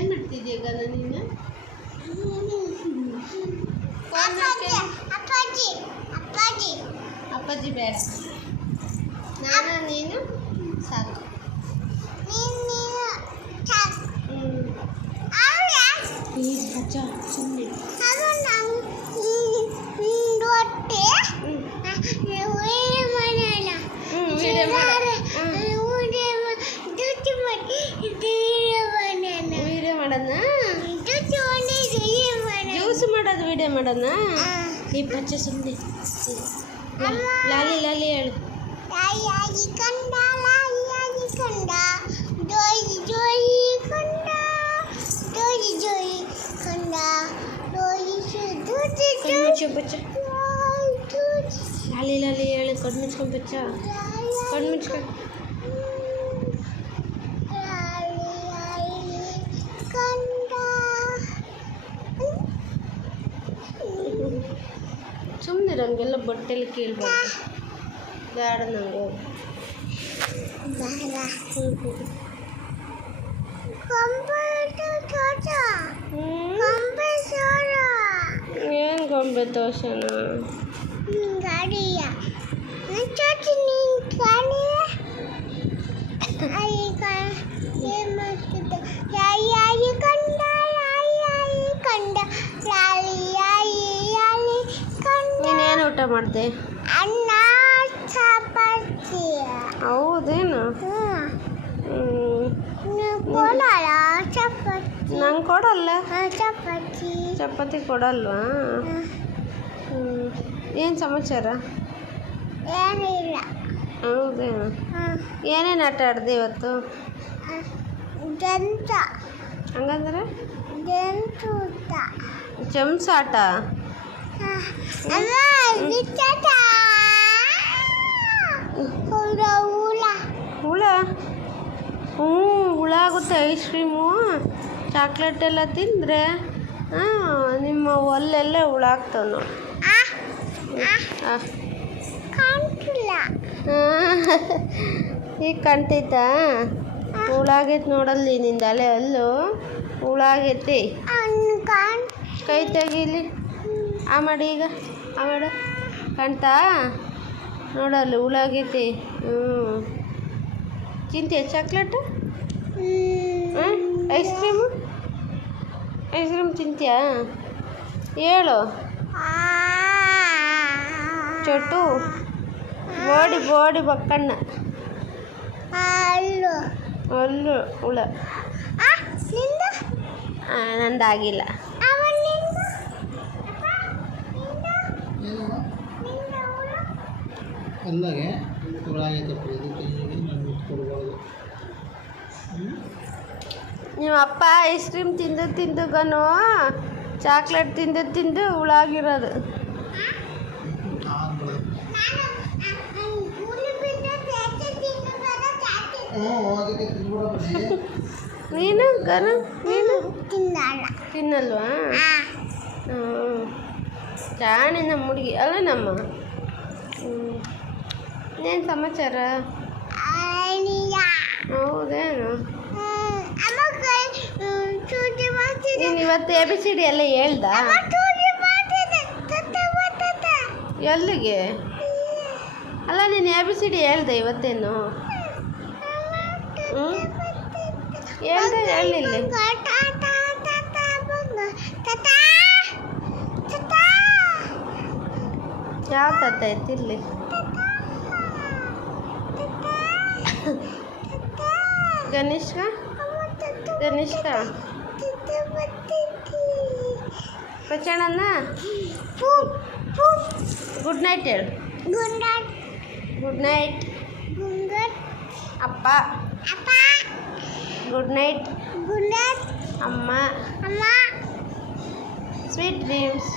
ಏನು ಮಾಡ್ತಿದ್ದೀಯ ಗನ ನೀನು? ಅಪ್ಪಾಜಿ ಬೇಡ, ನಾನು ನೀನು ಸಾಕು. ಪ್ಲೀಸ್ ಬಚ್ಚ ಸುಮ್ಮನೆ. ವೀಡಿಯೋ ಮಾಡೋಣ, ಜ್ಯೂಸ್ ಮಾಡೋದು ವೀಡಿಯೋ ಮಾಡೋಣ. ಈ ಬಚ್ಚ ಸುಮ್ಮನೆ ಲಾಲಿ ಲಾಲಿ ಹೇಳು. ಬಚ್ಚ ಲಾಲಿ ಲಾಲಿ ಹೇಳು. ಕಣ್ಣು ಮುಚ್ಕೊಂಡು ಬಚ್ಚ, ಕಣ್ಣು ಮುಚ್ಕೊಂಡು. ಸುಮ್ಮನೆ ನನಗೆಲ್ಲ ಬಟ್ಟೆಲಿ ಕೇಳ್ಬಾರ್ದು, ಬೇಡ ನನಗೆ. ಏನು ಗೊಂಬೆ ತೋರ್ಸೋಣ? ನೀನೇನು ಊಟ ಮಾಡಿದೆ? ಅನ್ನ ಚಪಾತಿ. ಹೌದೇನು? ನಂಗೆ ಕೊಡಲ್ಲ. ಚಪಾತಿ ಕೊಡಲ್ವಾ? ಏನು ಸಮಾಚಾರ? ಏನಿಲ್ಲ. ಹೌದೇನು? ಏನೇನು ಆಟ ಆಡಿದೆ ಇವತ್ತು? ಹಂಗಂದ್ರೆ ಜಂಪ್ಸ್ ಆಟ. ಹುಳ? ಹುಳ ಆಗುತ್ತೆ. ಐಸ್ ಕ್ರೀಮು ಚಾಕ್ಲೇಟ್ ಎಲ್ಲ ತಿಂದರೆ ನಿಮ್ಮ ಒಲ್ಲೆಲ್ಲ ಹುಳ ಆಗ್ತಾವೆ ನೋಡಿ. ಈಗ ಕಾಣ್ತೈತಾ? ಹುಳ ಆಗೈತೆ ನೋಡಲ್ಲಿ ನಿಂದ ಅಲೆ ಅಲ್ಲು ಹುಳ ಆಗೈತಿ. ಕೈ ತೆಗೀಲಿ. ಆ ಮಾಡಿ ಈಗ, ಆ ಮಾಡು. ಕಾಣ್ತಾ ನೋಡಲ್ಲಿ ಹುಳ ಆಗೈತಿ. ತಿಂತೀಯ ಚಾಕ್ಲೇಟು? ಐಸ್ ಕ್ರೀಮು ತಿಂತೀಯಾ? ಹೇಳು ಚೊಟ್ಟು. ಬೋಡಿ ಬಕ್ಕಣ್ಣ ಅಲ್ಲು ಹುಳ. ನಂದಾಗಿಲ್ಲ. ನಿಮ್ಮ ಅಪ್ಪ ಐಸ್ ಕ್ರೀಮ್ ತಿಂದು ಗನು ಚಾಕ್ಲೇಟ್ ತಿಂದು ಹುಳಾಗಿರೋದು. ನೀನು ಗನು ತಿನ್ನಲ್ವಾ? ಜಾಣಿ ನಮ್ಮ ಹುಡುಗಿ ಅಲ್ಲ ನಮ್ಮ. ಏನು ಸಮಾಚಾರ? ಹೌದೇನು? ನೀನು ಇವತ್ತು ABCD ಎಲ್ಲ ಹೇಳ್ದ? ಎಲ್ಲಿಗೆ? ಅಲ್ಲ ನೀನು ABCD ಹೇಳ್ದೆ ಇವತ್ತೇನು? ಹೇಳ್ದೆ ಹೇಳಿಲ್ಲ. ಯಾವ ತತ್ತ ಎತ್ತಿರ್ಲಿ? ಗಣೇಶ ಪ್ರಚಣ್ಣನ ಗುಡ್ ನೈಟ್ ಹೇಳು. ಗುಡ್ ನೈಟ್ ಅಪ್ಪ. ಗುಡ್ ನೈಟ್ ಅಮ್ಮ. Sweet dreams.